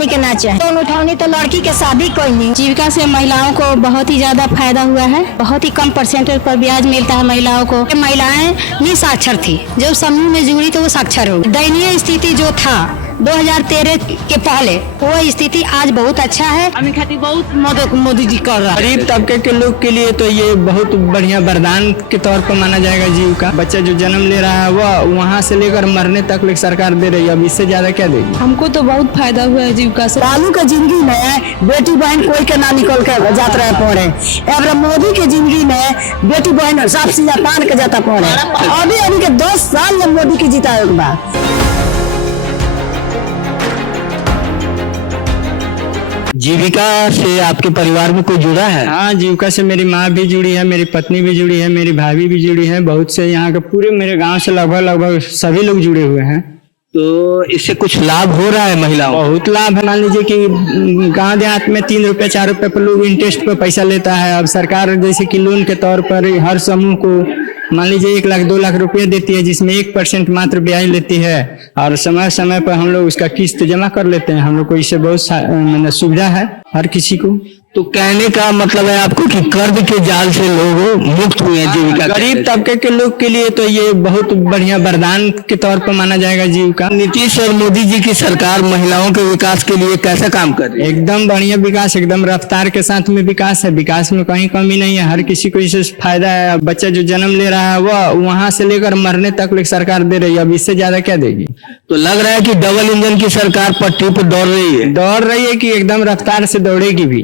हमने के ना चाहे लोन उठाने तो लड़की के शादी कोई नहीं। जीविका से महिलाओं को बहुत ही ज्यादा फायदा हुआ है। बहुत ही कम परसेंटेज पर ब्याज मिलता है महिलाओं को। महिलाएं निसाक्षर थी, जब समूह में जुड़ी तो वो साक्षर हो। दयनीय स्थिति जो था 2013 के पहले, वो स्थिति आज बहुत अच्छा है। हमें खातिर बहुत मदद मोदी जी कर रहा है। गरीब तबके के लोग के लिए तो ये बहुत बढ़िया वरदान के तौर पर माना जाएगा। जीविका बच्चा जो जन्म ले रहा है वह वहाँ से लेकर मरने तक सरकार दे रही है, अब इससे ज्यादा क्या देगी। हमको तो बहुत फायदा हुआ है जीविका से। लालू के जिंदगी में बेटी बहन कोई के ना निकल के जात रहे पड़े। अब मोदी के जिंदगी में बेटी बहन सब चीज पान के जाता पड़े। अभी के 10 साल में मोदी की जीता एक बार। जीविका से आपके परिवार में कोई जुड़ा है? हाँ, जीविका से मेरी माँ भी जुड़ी है, मेरी पत्नी भी जुड़ी है, मेरी भाभी भी जुड़ी है। बहुत से यहाँ के पूरे मेरे गांव से लगभग सभी लोग जुड़े हुए हैं। तो इससे कुछ लाभ हो रहा है महिलाओं? बहुत लाभ है। मान लीजिए कि गांव देहात में 3 रुपए 4 रुपए पर लोग इंटरेस्ट पर पैसा लेता है। अब सरकार जैसे कि लोन के तौर पर हर समूह को मान लीजिए 1 लाख 2 लाख रुपए देती है, जिसमें 1% मात्र ब्याज लेती है और समय समय पर हम लोग उसका किस्त जमा कर लेते हैं। हम लोग को इससे बहुत सुविधा है हर किसी को। तो कहने का मतलब है आपको कि कर्ज के जाल से लोग मुक्त हुए हैं जीविका। गरीब तबके के लोग के लिए तो ये बहुत बढ़िया वरदान के तौर पर माना जाएगा जीविका। नीतीश और मोदी जी की सरकार महिलाओं के विकास के लिए कैसा काम कर रही है? एकदम बढ़िया विकास, एकदम रफ्तार के साथ में विकास है। विकास में कहीं कमी नहीं है, हर किसी को इससे फायदा है। बच्चा जो जन्म ले रहा है वह वहाँ से लेकर मरने तक सरकार दे रही है, अब इससे ज्यादा क्या देगी। तो लग रहा है कि डबल इंजन की सरकार पटरी पर दौड़ रही है कि एकदम रफ्तार से दौड़ेगी भी।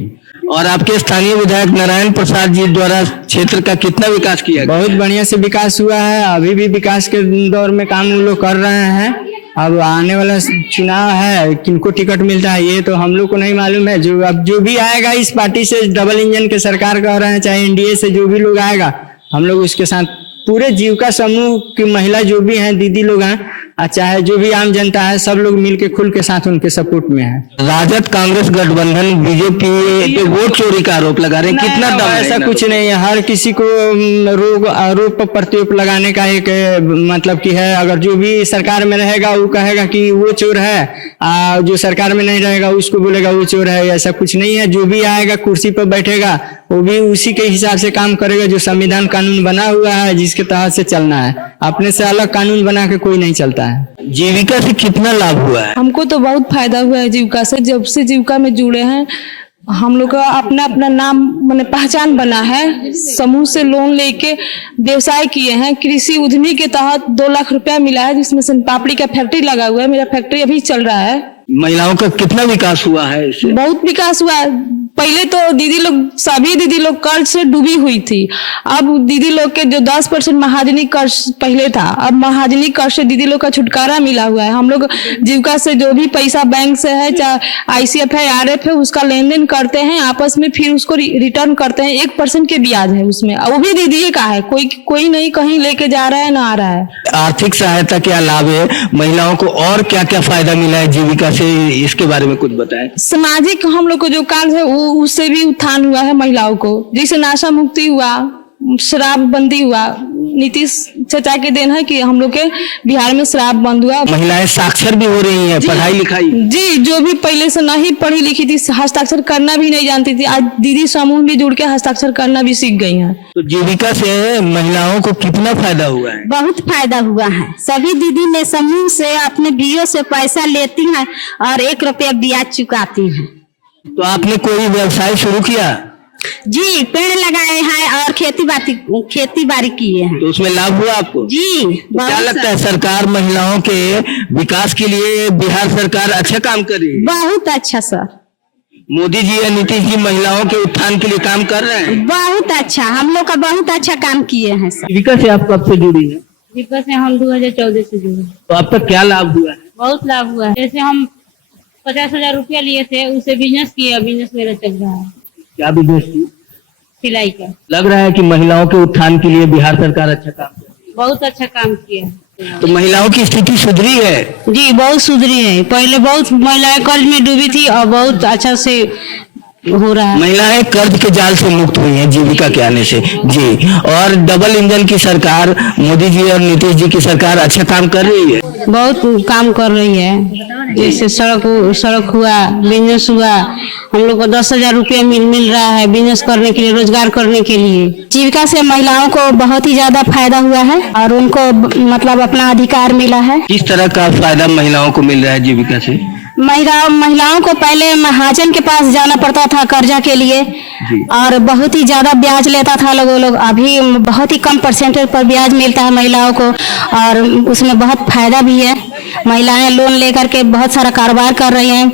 और आपके स्थानीय विधायक नारायण प्रसाद जी द्वारा क्षेत्र का कितना विकास किया गया? बहुत बढ़िया से विकास हुआ है। अभी भी विकास के दौर में काम लोग कर रहे हैं। अब आने वाला चुनाव है, किनको टिकट मिलता है ये तो हम लोग को नहीं मालूम है। जो भी आएगा इस पार्टी से, डबल इंजन के सरकार कह रहे हैं, चाहे एनडीए से जो भी लोग आएगा, हम लोग उसके साथ पूरे जीविका समूह की महिला जो भी हैं, दीदी लोग हैं, चाहे जो भी आम जनता है, सब लोग मिलके खुल के साथ उनके सपोर्ट में है। राजद कांग्रेस गठबंधन बीजेपी पे वोट चोरी का आरोप लगा रहे हैं, कितना दम है? ऐसा कुछ नहीं है। हर किसी को आरोप प्रत्यारोप लगाने का एक मतलब की है। अगर जो भी सरकार में रहेगा वो कहेगा कि वो चोर है, जो सरकार में नहीं रहेगा उसको बोलेगा वो चोर है। ऐसा कुछ नहीं है। जो भी आएगा कुर्सी पर बैठेगा वो भी उसी के हिसाब से काम करेगा जो संविधान कानून बना हुआ है, जिसके तहत से चलना है। अपने से अलग कानून बना के कोई नहीं चलता है। जीविका से कितना लाभ हुआ है? हमको तो बहुत फायदा हुआ है जीविका से। जब से जीविका में जुड़े हैं हम लोग का अपना अपना नाम मैंने पहचान बना है। समूह से लोन लेके व्यवसाय किए हैं। कृषि उद्यमी के तहत 2 लाख रुपया मिला है, जिसमें से पापड़ी का फैक्ट्री लगा हुआ है। मेरा फैक्ट्री अभी चल रहा है। महिलाओं का कितना विकास हुआ है इससे? बहुत विकास हुआ है। पहले तो सभी दीदी लोग कर्ज से डूबी हुई थी। अब दीदी लोग के जो 10% महाजनी कर्ज पहले था, अब महाजनी कर्ज से दीदी लोग का छुटकारा मिला हुआ है। हम लोग जीविका से जो भी पैसा बैंक से है, चाहे ICF है, RF है, उसका लेन देन करते हैं आपस में, फिर उसको रिटर्न करते हैं। 1% के ब्याज है उसमें, वो भी दीदी का है। कोई नहीं कहीं लेके जा रहा है ना आ रहा है। आर्थिक सहायता क्या लाभ है महिलाओं को और क्या क्या फायदा मिला है जीविका से, इसके बारे में कुछ बताएं। सामाजिक हम लोग को जो कार्य है वो उससे भी उत्थान हुआ है महिलाओं को। जैसे नशा मुक्ति हुआ, शराब बंदी हुआ। नीतीश चाचा के देन है कि हम लोग के बिहार में शराब बंद हुआ। महिलाएं साक्षर भी हो रही हैं, पढ़ाई लिखाई। जी, जो भी पहले से नहीं पढ़ी लिखी थी, हस्ताक्षर करना भी नहीं जानती थी, आज दीदी समूह भी जुड़ के हस्ताक्षर करना भी सीख गई हैं। तो जीविका से महिलाओं को कितना फायदा हुआ है? बहुत फायदा हुआ है। सभी दीदी ने समूह से अपने बीओ से पैसा लेती हैं और 1 रुपया ब्याज चुकाती हैं। तो आपने कोई व्यवसाय शुरू किया? जी, पेड़ लगाए हैं और खेती बाड़ी किए हैं। तो उसमें लाभ हुआ आपको? जी। तो क्या लगता है सरकार महिलाओं के विकास के लिए, बिहार सरकार अच्छा काम कर रही है? बहुत अच्छा सर। मोदी जी या नीतीश जी महिलाओं के उत्थान के लिए काम कर रहे हैं? बहुत अच्छा, हम लोग का बहुत अच्छा काम किए हैं सर। जीविका से आप कब से जुड़ी है? जीविका से हम 2014 से जुड़े। तो आपका क्या लाभ हुआ है? बहुत लाभ हुआ है। जैसे हम 50,000 रुपया लिए थे, उसे बिजनेस किया, बिजनेस मेरा चल रहा है। क्या बिजनेस की? सिलाई का। लग रहा है कि महिलाओं के उत्थान के लिए बिहार सरकार अच्छा काम कर रही है। बहुत अच्छा काम किया। तो महिलाओं की स्थिति सुधरी है? जी, बहुत सुधरी है। पहले बहुत महिलाएं कर्ज में डूबी थी और बहुत अच्छा से हो रहा है। महिलाएं कर्ज के जाल से मुक्त हुई हैं जीविका के आने से जी। और डबल इंजन की सरकार, मोदी जी और नीतीश जी की सरकार अच्छा काम कर रही है। बहुत काम कर रही है, जैसे सड़क हुआ, बिजनेस हुआ। हम लोग को 10,000 रुपया मिल रहा है बिजनेस करने के लिए, रोजगार करने के लिए। जीविका से महिलाओं को बहुत ही ज्यादा फायदा हुआ है और उनको मतलब अपना अधिकार मिला है। किस तरह का फायदा महिलाओं को मिल रहा है जीविका से? महिलाओं को पहले महाजन के पास जाना पड़ता था कर्जा के लिए और बहुत ही ज्यादा ब्याज लेता था लोग। अभी बहुत ही कम परसेंटेज पर ब्याज मिलता है महिलाओं को और उसमें बहुत फायदा भी है। महिलाएं लोन लेकर के बहुत सारा कारोबार कर रही हैं,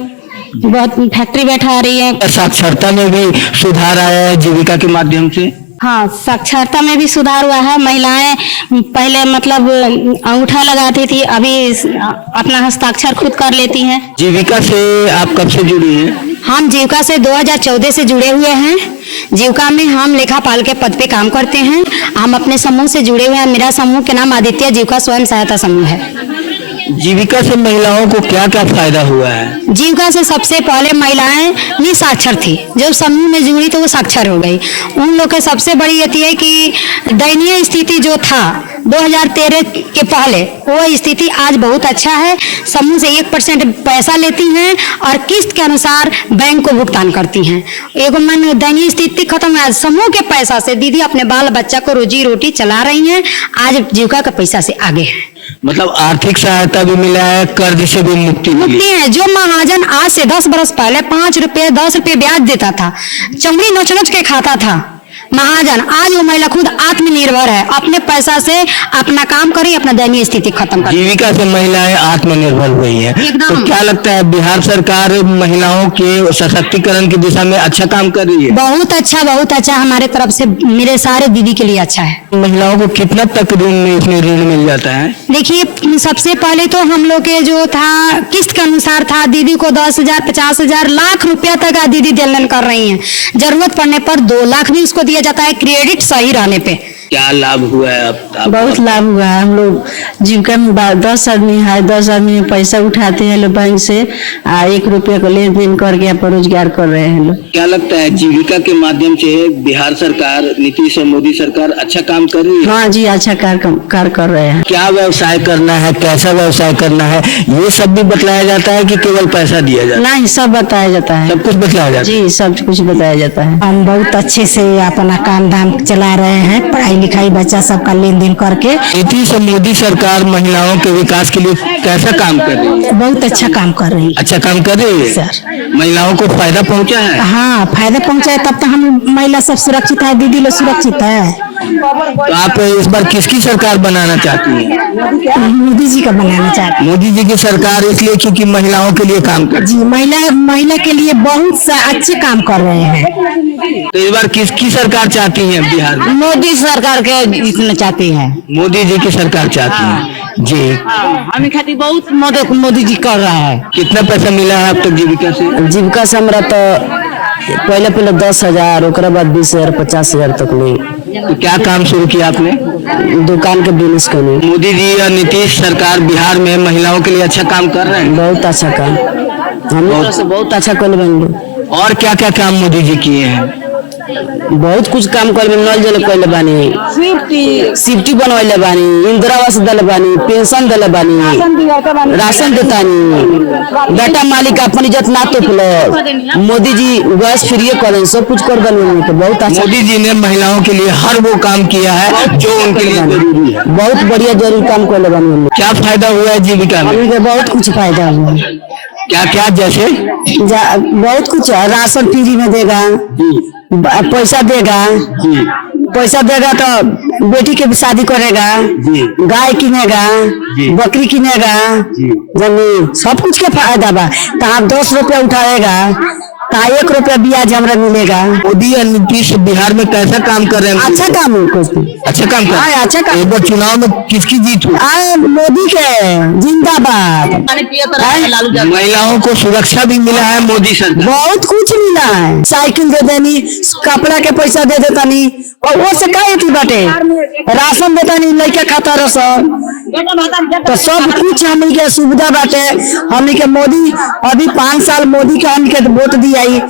बहुत फैक्ट्री बैठा रही है। साक्षरता में भी सुधार आया है जीविका के माध्यम से। हाँ, साक्षरता में भी सुधार हुआ है। महिलाएं पहले मतलब अंगूठा लगाती थी, अभी अपना हस्ताक्षर खुद कर लेती हैं। जीविका से आप कब से जुड़ी हैं? हम जीविका से 2014 से जुड़े हुए हैं। जीविका में हम लेखापाल के पद पे काम करते हैं। हम अपने समूह से जुड़े हुए हैं। मेरा समूह के नाम आदित्य जीविका स्वयं सहायता समूह है। जीविका से महिलाओं को क्या क्या फायदा हुआ है? जीविका से सबसे पहले महिलाएं निसाक्षर थी, जब समूह में जुड़ी तो वो साक्षर हो गई। उन लोग के सबसे बड़ी ये थी कि दयनीय स्थिति जो था 2013 के पहले, वो स्थिति आज बहुत अच्छा है। समूह से 1% पैसा लेती हैं और किस्त के अनुसार बैंक को भुगतान करती हैं। एगो मन दयनीय स्थिति खत्म है। समूह के पैसा से दीदी अपने बाल बच्चा को रोजी रोटी चला रही हैं। आज जीविका का पैसा से आगे है। मतलब आर्थिक सहायता भी मिला है, कर्ज से भी मुक्ति मिली है। है जो महाजन आज से 10 बरस पहले 5 रुपए 10 रुपए ब्याज देता था, चमड़ी नोच नोच के खाता था महाजन, आज वो महिला खुद आत्मनिर्भर है। अपने पैसा से अपना काम करी, अपना दयनीय स्थिति खत्म कर। जीविका से महिलाएं आत्मनिर्भर हुई हैं। तो क्या लगता है बिहार सरकार महिलाओं के सशक्तिकरण की दिशा में अच्छा काम कर रही है? बहुत अच्छा हमारे तरफ से, मेरे सारे दीदी के लिए अच्छा है। महिलाओं को कितना तक ऋण मिल जाता है? देखिए, सबसे पहले तो हम लोग के जो था किस्त के अनुसार था। दीदी को 10,000 50,000 लाख रुपया तक दीदी देन कर रही हैं। जरूरत पड़ने पर 2 लाख भी उसको दिया जाता है, क्रेडिट सही रहने पे। क्या लाभ हुआ है अब? बहुत लाभ हुआ है। हम लोग जीविका में 10 आदमी है, 10 आदमी पैसा उठाते हैं लोग बैंक से, 1 रुपये को लेन देन करके आप रोजगार कर रहे हैं लोग। क्या लगता है जीविका के माध्यम से बिहार सरकार, नीतीश और मोदी सरकार अच्छा काम कर रही है? हाँ जी, अच्छा कार्य कर रहे हैं। क्या व्यवसाय करना है, कैसा व्यवसाय करना है, ये सब भी बतलाया जाता है कि केवल पैसा दिया जाता है? नहीं, सब बताया जाता है। सब कुछ बतलाया जाता है? जी, सब कुछ बताया जाता है। हम बहुत अच्छे से अपना काम धाम चला रहे हैं, पढ़ाई लिखाई बच्चा सबका लेन देन करके। नीतीश और मोदी सरकार महिलाओं के विकास के लिए कैसा काम कर रही है? बहुत अच्छा काम कर रही है। अच्छा काम कर रही है सर। महिलाओं को फायदा पहुंचा है? हाँ, फायदा पहुंचाए तब तो हम महिला सब सुरक्षित है, दीदी लोग सुरक्षित है। तो आप इस बार किसकी सरकार बनाना चाहती हैं? मोदी जी का बनाना चाहते मोदी जी की सरकार इसलिए क्योंकि महिलाओं के लिए काम कर। जी, महिला के लिए बहुत अच्छे काम कर रहे हैं। तो इस बार किसकी सरकार चाहती हैं बिहार में? मोदी सरकार के जीतना चाहती है। मोदी जी की सरकार चाहती हैं जी। हमें खातिर बहुत मदद मोदी जी कर रहा है। कितना पैसा मिला है अब तक जीविका से? जीविका से हमारा तो पहले 10,000, उसके बाद 20,000 50,000 तक ले। तो क्या काम शुरू किया आपने? दुकान के बिजनेस करने। मोदी जी और नीतीश सरकार बिहार में महिलाओं के लिए अच्छा काम कर रहे हैं। बहुत अच्छा काम, हम लोग से बहुत अच्छा कर बन। और क्या क्या काम मोदी जी किए हैं? बहुत कुछ काम कर, नल जल कैले बानी, सिफ्टी बनवाइले बानी, इंदिरा आवास दिले बानी, पेंशन दिले बानी, राशन देतानी, बेटा मालिक अपन इज्जत ना तोपलो। मोदी जी गैस फ्री कर दें, सब कुछ कर दें। बहुत अच्छा। मोदी जी ने महिलाओं के लिए हर वो काम किया है जो उनके लिए जरूरी है। बहुत बढ़िया जरूरी काम कर बानी। क्या फायदा हुआ है जीविका में? बहुत कुछ फायदा हुआ। क्या क्या? जैसे बहुत कुछ, राशन फ्री में देगा, पैसा देगा तो बेटी के भी शादी करेगा, गाय किनेगा, बकरी किनेगा, जमीन सब कुछ के फायदा बा। तो आप 10 रुपया उठाएगा तो 1 रुपया ब्याज हमरा मिलेगा। मोदी और नीतीश बिहार में कैसा काम कर रहे हैं? अच्छा काम है, कुछ अच्छा काम कर रहे हैं। अच्छा काम। एक बार चुनाव में किसकी जीत हुई? मोदी के जिंदाबाद। महिलाओं को सुरक्षा भी मिला है मोदी सरकार। बहुत कुछ मिला है, साइकिल दे देनी, कपड़ा के पैसा दे देतानी, और वो से का थी बाटे, राशन देतानी लड़का खाता रसन, तो सब कुछ हमनी के सुविधा बाटे। हमनी के मोदी अभी 5 साल मोदी के हमनी के वोट दिया जाई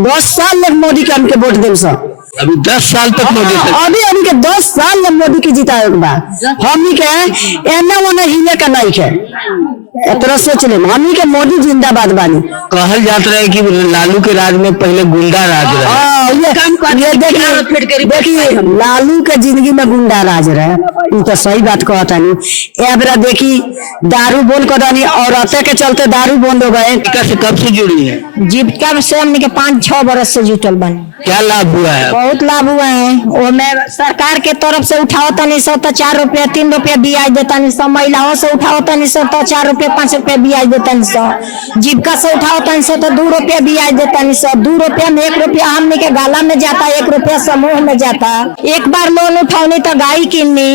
10 साल लग मोदी के हमके वोट देम सब। अभी 10 साल तक मोदी सरकार। अभी के 10 साल में मोदी के जिताए के बाद हमनी के एना ओना हिले का नहीं है। इतना सोच ले हमनी के मोदी जिंदाबाद बानी। कहल जाता है कि लालू के राज में पहले गुंडा राज रहा। ये देखिए लालू के जिंदगी में गुंडा राज रहे, ये तो सही बात कहता नहीं। एबरा देखी दारू बंद कर दानी और औरतें के चलते दारू बंद हो गए। से कब से जुड़ी है? जीविका से हमने के 5-6 बरस से जुटल बनी। क्या लाभ हुआ है? बहुत लाभ हुआ है। वो में सरकार के तरफ से उठाओ तनी सौ तो 4 रुपया 3 रुपया ब्याज देता नहीं सौ, महिलाओं से उठाओ तनी सौ तो 4 रुपया 5 रुपया ब्याज देता नहीं सौ, जीविका से उठाओ तनी सौ तो 2 रुपया ब्याज देता नहीं सौ। 2 रुपया में 1 रुपया हमने के गाला में जाता, 1 रुपया समूह में जाता। एक बार लोन उठाओनी तो गाय किननी,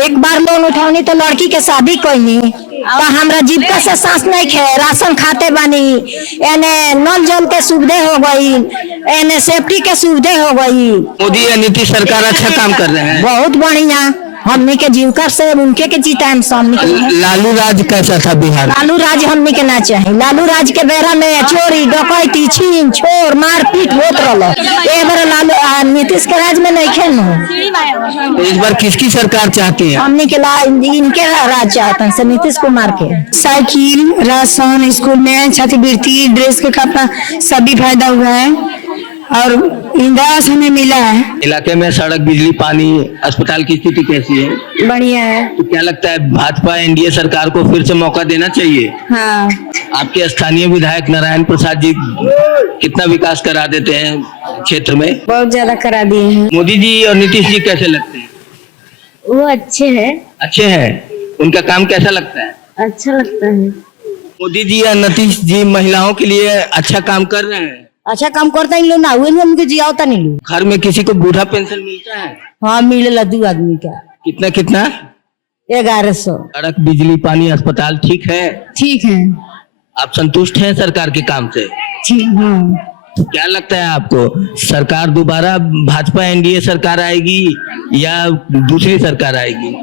एक बार लोन उठाओनी तो लड़की के शादी करनी। तो हमरा जीविका से सांस नहीं खे, राशन खाते बानी, एने नल जल के सुविधा हो गई, एने सेफ्टी के सुविधा हो गई। मोदी या नीतीश सरकार अच्छा काम कर रहे हैं। बहुत बढ़िया। हमने के जीविका से उनके के जीता हम सामने। लालू राज कैसा था बिहार? लालू राज हमने के ना चाहे। लालू राज के बेरा में चोरी डकैती छीन छोर मारपीट होत रहलो। ए बार लालू नीतीश के राज में नहीं खेनो। तो इस बार किसकी सरकार चाहती है? हमने के इनके राज चाहते हैं, नीतीश कुमार के। साइकिल, राशन, स्कूल में छात्रवृत्ति, ड्रेस के कपड़ा सभी फायदा हुआ है और इंदिरा आवास हमें मिला है। इलाके में सड़क, बिजली, पानी, अस्पताल की स्थिति कैसी है? बढ़िया है। तो क्या लगता है भाजपा एनडीए सरकार को फिर से मौका देना चाहिए? हाँ। आपके स्थानीय विधायक नारायण प्रसाद जी कितना विकास करा देते हैं क्षेत्र में? बहुत ज्यादा करा दिए हैं। मोदी जी और नीतीश जी कैसे लगते हैं? वो अच्छे हैं। अच्छे हैं। उनका काम कैसा लगता है? अच्छा लगता है। मोदी जी या नीतीश जी महिलाओं के लिए अच्छा काम कर रहे हैं? अच्छा काम करता ही लो ना, हुए नहीं हमको जियावता नहीं लो। घर में किसी को बूढ़ा पेंशन मिलता है? हाँ मिलेला 2 आदमी का। कितना कितना? 1100। सड़क, बिजली, पानी, अस्पताल ठीक है? ठीक है। आप संतुष्ट हैं सरकार के काम से? ठीक। हाँ। क्या लगता है आपको सरकार दोबारा भाजपा एनडीए सरकार आएगी या दूसरी सरकार आएगी?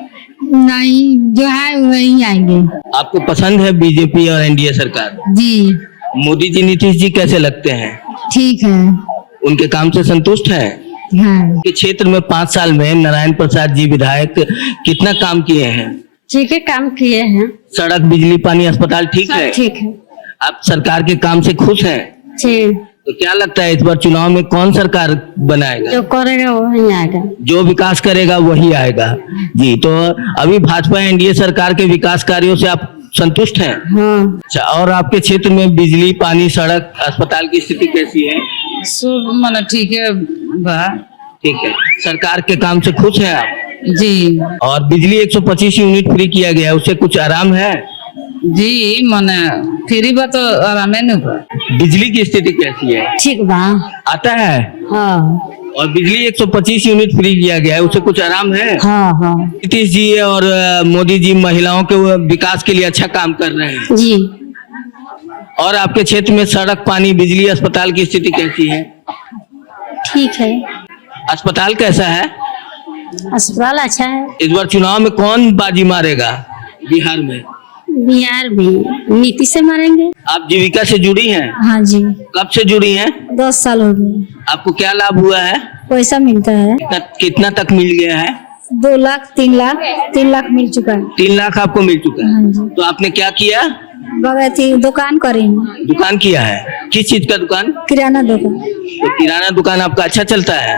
नहीं, जो है वही आएंगे। आपको पसंद है बीजेपी और एनडीए सरकार? जी। मोदी जी, नीतीश जी कैसे लगते हैं? ठीक है। उनके काम से संतुष्ट हैं? हाँ। के क्षेत्र में 5 साल में नारायण प्रसाद जी विधायक कितना काम किए हैं? ठीक है, काम किए हैं। सड़क, बिजली, पानी, अस्पताल ठीक है? ठीक है। आप सरकार के काम से खुश हैं? ठीक। तो क्या लगता है इस बार चुनाव में कौन सरकार बनाएगा? जो करेगा वही आएगा। जो विकास करेगा वही आएगा। जी, तो अभी भाजपा एनडीए सरकार के विकास कार्यों से आप संतुष्ट हैं? हाँ। अच्छा, और आपके क्षेत्र में बिजली, पानी, सड़क, अस्पताल की स्थिति कैसी है? सब माना ठीक है बा। ठीक है। सरकार के काम से खुश हैं आप? जी और बिजली 125 यूनिट फ्री किया गया है, उससे कुछ आराम है? जी माने फ्री बा तो आराम है न। बिजली की स्थिति कैसी है? ठीक बा। आता है? हाँ। और बिजली 125 यूनिट फ्री किया गया है, उससे कुछ आराम है? हाँ हाँ। नीतीश जी और मोदी जी महिलाओं के विकास के लिए अच्छा काम कर रहे हैं। जी। और आपके क्षेत्र में सड़क, पानी, बिजली, अस्पताल की स्थिति कैसी है? ठीक है। अस्पताल कैसा है? अस्पताल अच्छा है। इस बार चुनाव में कौन बाजी मारेगा बिहार में? बिहार भी नीतीश से मारेंगे। आप जीविका से जुड़ी हैं? हाँ जी। कब से जुड़ी हैं? 10 साल हो गए। आपको क्या लाभ हुआ है? पैसा मिलता है। कितना तक मिल गया है? 2 लाख 3 लाख 3 लाख मिल चुका है। 3 लाख आपको मिल चुका है। हाँ जी। तो आपने क्या किया? बगैती दुकान करेंगे। दुकान किया है? किस चीज का दुकान? किराना दुकान। तो किराना दुकान आपका अच्छा चलता है?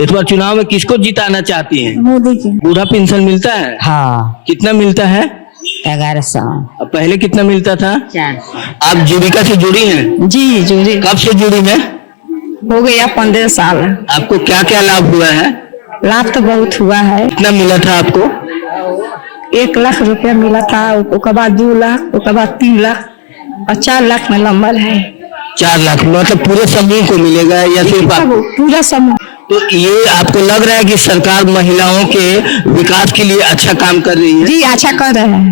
इस बार चुनाव में किसको जिताना चाहती हैं? मोदी के। बूढ़ा पेंशन मिलता है? हाँ। कितना मिलता है? 1100। अब पहले कितना मिलता था? 400। आप जीविका से जुड़ी हैं? जी जुड़ी। कब से जुड़ी हैं? हो गया 15 साल। आपको क्या क्या लाभ हुआ है? लाभ तो बहुत हुआ है। कितना मिला था आपको? 1 लाख रुपया मिला था, उसके बाद 2 लाख, उसके बाद 3 लाख और 4 लाख में नंबर है। 4 लाख मतलब पूरे समूह को मिलेगा या सिर्फ आप? पूरा समूह। तो ये आपको लग रहा है कि सरकार महिलाओं के विकास के लिए अच्छा काम कर रही है? जी अच्छा कर रहे हैं।